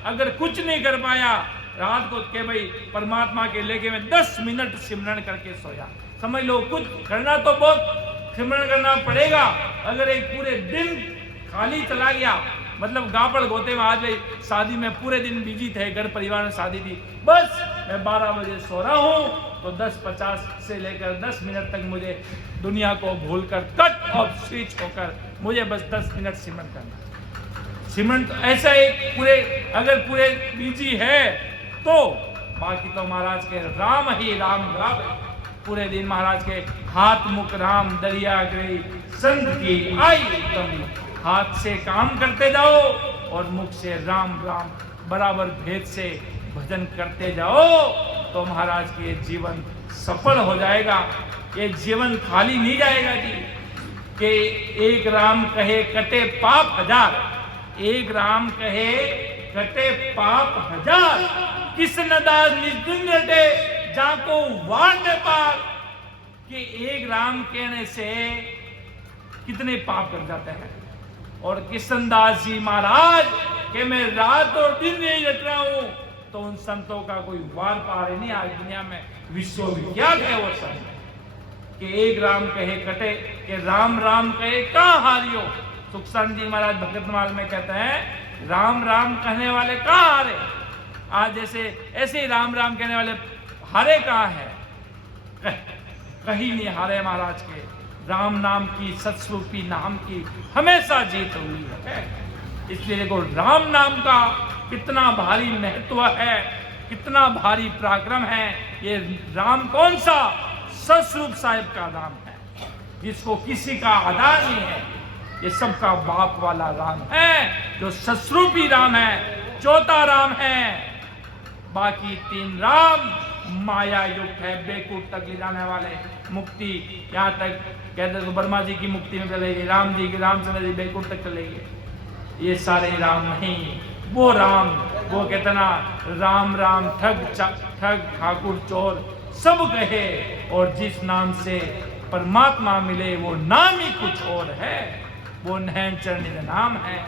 अगर कुछ नहीं कर पाया, रात को के भाई परमात्मा के लेके में 10 मिनट सिमरन करके सोया, समझ लो कुछ करना तो बहुत सिमरन करना पड़ेगा। अगर एक पूरे दिन खाली चला गया, मतलब गापड़ गोते में आज भाई शादी में पूरे दिन बिजी थे, घर परिवार में शादी थी, बस मैं 12 बजे सो रहा हूँ तो 10:50 से लेकर 10 मिनट तक मुझे दुनिया को भूलकर कट ऑफ स्विच होकर मुझे बस 10 मिनट सिमरन करना। सिमरन तो ऐसा एक पूरे अगर पूरे बिजी है तो बाकी तो महाराज के राम ही राम राम, पूरे दिन महाराज के हाथ मुख राम दरिया गई संत की आई उत्तम, हाथ से काम करते जाओ और मुख से राम राम बराबर भेद से भजन करते जाओ तो महाराज के जीवन सफल हो जाएगा। ये जीवन खाली नहीं जाएगा जी कि एक राम कहे कटे पाप हजार, एक राम कहे कटे पाप हजार, किसन दास निज रटे जाको वार ने पार, कि एक राम कहने से कितने पाप कर जाते हैं। और किशनदास जी महाराज के मैं रात और दिन नहीं रट रहा हूं तो उन संतों का कोई वार पार नहीं आज दुनिया में विश्वविख्यात है वो संत कि एक राम कहे कटे, कि राम राम कहे कहां हारियो। सुखसान जी महाराज भगतमाल में कहते हैं राम राम कहने वाले कहां हारे। आज जैसे ऐसे ही राम राम कहने वाले हारे कहां है, कहीं नहीं हारे महाराज के। राम नाम की सत्स्वरूपी नाम की हमेशा जीत हुई है। इसलिए देखो राम नाम का कितना भारी महत्व है, कितना भारी पराक्रम है। ये राम कौन सा, सतस्वरूप साहिब का नाम है जिसको किसी का आधार नहीं है। ये सबका बाप वाला राम है जो सतस्वरूपी राम है, चौथा राम है। बाकी 3 राम माया युक्त है, बेकूफ तक ले जाने वाले। मुक्ति यहाँ तक कहते तो वर्मा जी की मुक्ति में चलेगी, राम जी की रामचंद्र जी बेकूफ तक चलेगी। ये सारे राम नहीं, वो राम, वो कहते ना राम राम ठग ठग ठाकुर चोर सब कहे, और जिस नाम से परमात्मा मिले वो नाम ही कुछ और है। वो नैन चरणित नाम है,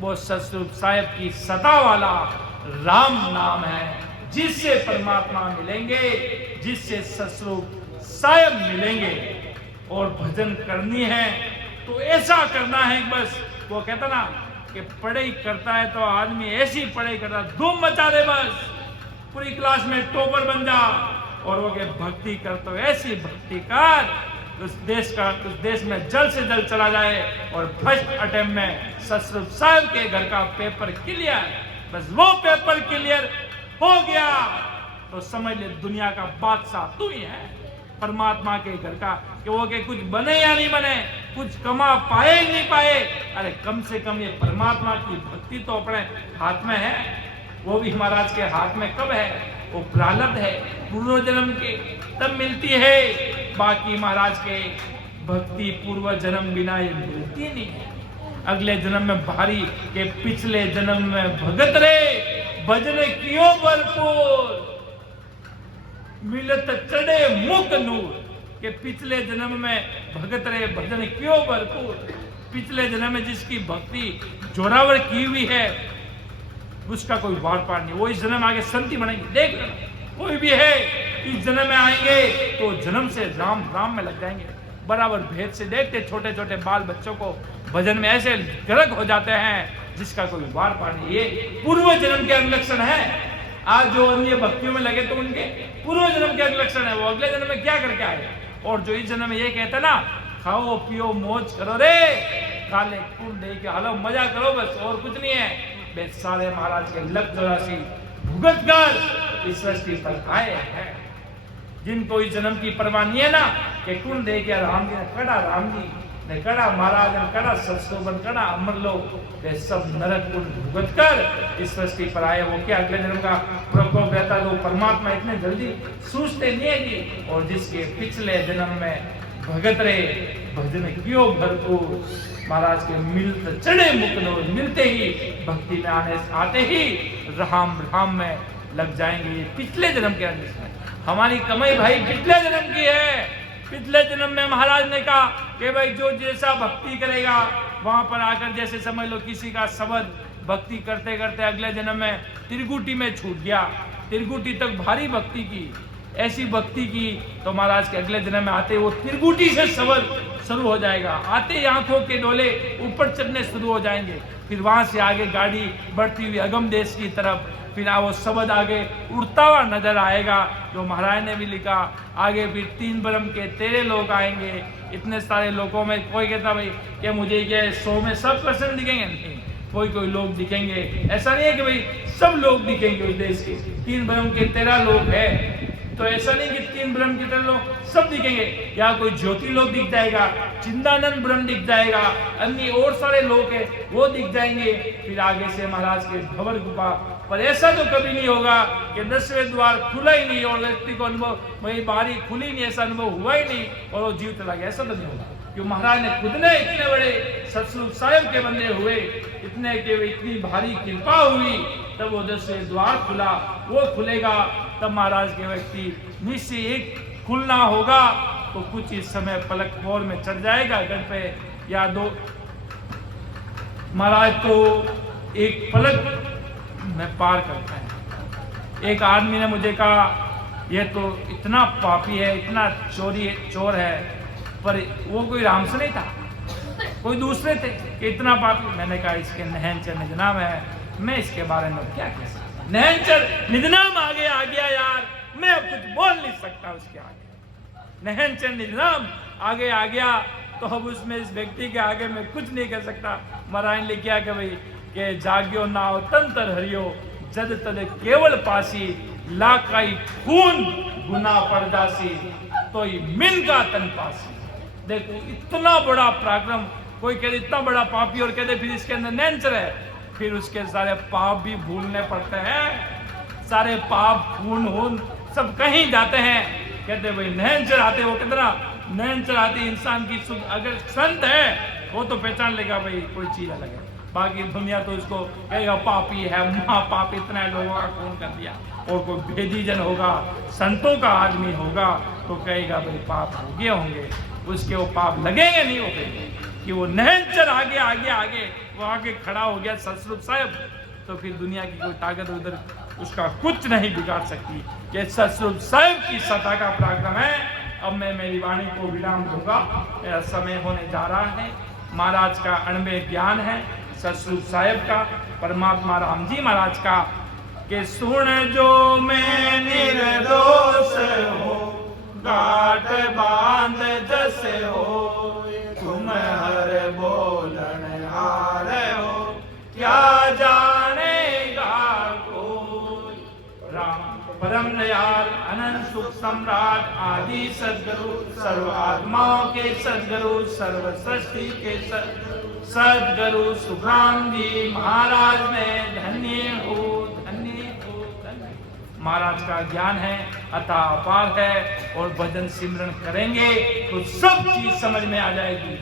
वो सतस्वरूप साहिब की सता वाला राम नाम है, जिससे परमात्मा मिलेंगे, जिससे सतस्वरूप साहिब मिलेंगे। और भजन करनी है तो ऐसा करना है, बस वो कहता ना कि पढ़ाई करता है तो आदमी ऐसी पढ़ाई करता है धूम मचा दे, बस पूरी क्लास में टॉपर बन जा। और वो के भक्ति कर तो ऐसी भक्ति कर उस देश में जल्द से जल्द चला जाए और फर्स्ट अटेम्प्ट में सतस्वरूप साहिब के घर का पेपर क्लियर, बस वो पेपर क्लियर हो गया तो समझ ले दुनिया का बादशाह तू ही है, परमात्मा के घर का। कि वो के कुछ बने या नहीं बने, कुछ कमा पाए नहीं पाए, अरे कम से कम ये परमात्मा की भक्ति तो अपने हाथ में है। वो भी महाराज के हाथ में कब है, वो प्रारब्ध है पूर्व जन्म के तब मिलती है। बाकी महाराज के भक्ति पूर्व जन्म बिना ये मिलती नहीं है। अगले जन्म में भारी के पिछले जन्म में भगत रे भजन कियो भरपूर, मिलत चढ़े मुख नूर। के पिछले जन्म में भगत रहे भजन क्यों भरपूर, पिछले जन्म में जिसकी भक्ति जोरावर की हुई है उसका कोई वार पार नहीं, वो इस जन्म आगे संति बनेंगे। देख कोई भी है इस जन्म में आएंगे तो जन्म से राम राम में लग जाएंगे, बराबर भेद से देखते छोटे छोटे बाल बच्चों को भजन में ऐसे गर्क हो जाते हैं जिसका कोई वार पार नहीं। ये पूर्व जन्म के अनुलक्षण है। आज जो अन्य भक्तियों में लगे तो उनके पूर्व जन्म के अनुलक्षण है, वो अगले जन्म में क्या करके आए। और जो इस जन्म में ये कहते ना खाओ पियो मौज करो रे, काले कुल दे के हालो मजा करो, बस और कुछ नहीं है। वे सारे महाराज के लख 84 भुगत कर इस सृष्टि पर आए हैं। जिनको इस जन्म की परवाह नहीं है ना कि कुल दे के राम जी ने कड़ा, राम जी ने कड़ा, महाराज ने कड़ा, सत्सोबन कड़ा, अमर लोग वे सब नरक कुल भुगत कर इस सृष्टि पर आए। वो क्या अगले जन्म का प्रकोप रहता है, वो परमात्मा इतने जल्दी सूझते नहीं है जी। और जिसके पिछले जन्म में भगत रे भजन क्यों भरपूर, महाराज के मिलते चढ़े मुख मिलते ही भक्ति में आते ही राम राम में लग जाएंगे। ये पिछले जन्म के अंदर हमारी कमाई भाई पिछले जन्म की है। पिछले जन्म में महाराज ने कहा कि भाई जो जैसा भक्ति करेगा वहां पर आकर जैसे समझ लो किसी का शब्द भक्ति करते करते अगले जन्म में त्रिकुटी में छूट गया, त्रिकुटी तक भारी भक्ति की, ऐसी भक्ति की, तो महाराज के अगले जन्म में आते वो त्रिकुटी से शब्द शुरू हो जाएगा, आते ही आंखों के डोले ऊपर चढ़ने शुरू हो जाएंगे। फिर वहां से आगे गाड़ी बढ़ती हुई अगम देश की तरफ, फिर वो शब्द आगे उड़ता हुआ नजर आएगा, जो महाराज ने भी लिखा। आगे फिर 3 ब्रह्म के 13 लोग आएंगे। इतने सारे लोगों में कोई कहता भाई क्या मुझे क्या 100 में सब पर्सन दिखेंगे? नहीं, कोई कोई लोग दिखेंगे। ऐसा नहीं है कि भाई सब लोग दिखेंगे उस देश के। 3 ब्रह्म के 13 लोग है, तो ऐसा नहीं कि 3 ब्रह्म की तरह लोग सब दिखेंगे। या कोई ज्योति लोग दिख जाएगा, चिंतानंद ब्रह्म दिख जाएगा, अन्य और सारे लोग हैं वो दिख जाएंगे। फिर आगे से महाराज के भंवर गुफा पर ऐसा तो कभी नहीं होगा कि 10वें द्वार खुला ही नहीं और व्यक्ति को अनुभव वही बारी खुली नहीं, ऐसा अनुभव हुआ ही नहीं और वो जीव चला गया, ऐसा तो नहीं होगा। क्यों महाराज ने खुद ने इतने बड़े सतसंग साहिब के बंदे हुए, इतने के इतनी भारी कृपा हुई, तब वो 10वें द्वार खुला। वो खुलेगा तब महाराज के व्यक्ति निश्चय एक खुलना होगा तो कुछ इस समय पलक मोर में चढ़ जाएगा गढ़ पे या 2। महाराज तो एक पलक में पार करता है। एक आदमी ने मुझे कहा ये तो इतना पापी है, इतना चोर है, पर वो कोई राम से नहीं था, कोई दूसरे थे कि इतना पापी। मैंने कहा इसके नहनचर निजनाम है, मैं इसके बारे में क्या कह सकता। नहनचर निजनाम आगे आ गया यार, मैं अब कुछ बोल नहीं सकता उसके आगे। नहनचर निजनाम आगे आ गया तो अब उसमें इस व्यक्ति के आगे मैं कुछ नहीं कह सकता। महाराज ने क्या कि भाई के जाग्यो नाव तंत्र हरियो जद तद केवल पासी लाकाई खून गुना परदासी तो मिन का तन पासी। देखो इतना बड़ा पराक्रम, कोई कहते इतना बड़ा पापी और कहते फिर इसके अंदर नैंचर है, फिर उसके सारे पाप भी भूलने पड़ते हैं, सारे पाप खून सब कहीं जाते हैं। कहते भाई नैंचर आते, वो कितना नैंचर आती इंसान की अगर संत है वो तो पहचान लेगा भाई कोई चीज अलग है। बाकी दुनिया तो उसको कहेगा पापी है, महापाप, इतना लोगों का खून कर दिया। और कोई भेदी जन होगा, संतों का आदमी होगा तो कहेगा भाई पाप हो गए होंगे, उसके वो पाप लगेंगे नहीं होंगे कि वो नहनचर आगे वो आगे खड़ा हो गया सतस्वरूप साहब, तो फिर दुनिया की कोई ताकत उधर उसका कुछ नहीं बिगाड़ सकती। ये सतस्वरूप साहब की सत्ता का पराक्रम है। अब मैं मेरी वाणी को विराम दूंगा, मेरा समय होने जा रहा है। महाराज का अणबे ज्ञान है सतस्वरूप साहब का, परमात्मा राम जी महाराज का, कि सुन जो मैं निर्दोष हो गाट बांध जैसे हो, तुम हर बोलन हार हो क्या जानेगा कोई। राम परम दयाल अनंत सुख सम्राट आदि सद्गुरु, सर्व आत्माओं के सद्गुरु, सर्व सृष्टि के सद्गुरु सुखराम जी महाराज में धन्य हो, धन्य हो, धन्य। महाराज का ज्ञान है अथा अपार है, और भजन सिमरन करेंगे तो सब चीज समझ में आ जाएगी।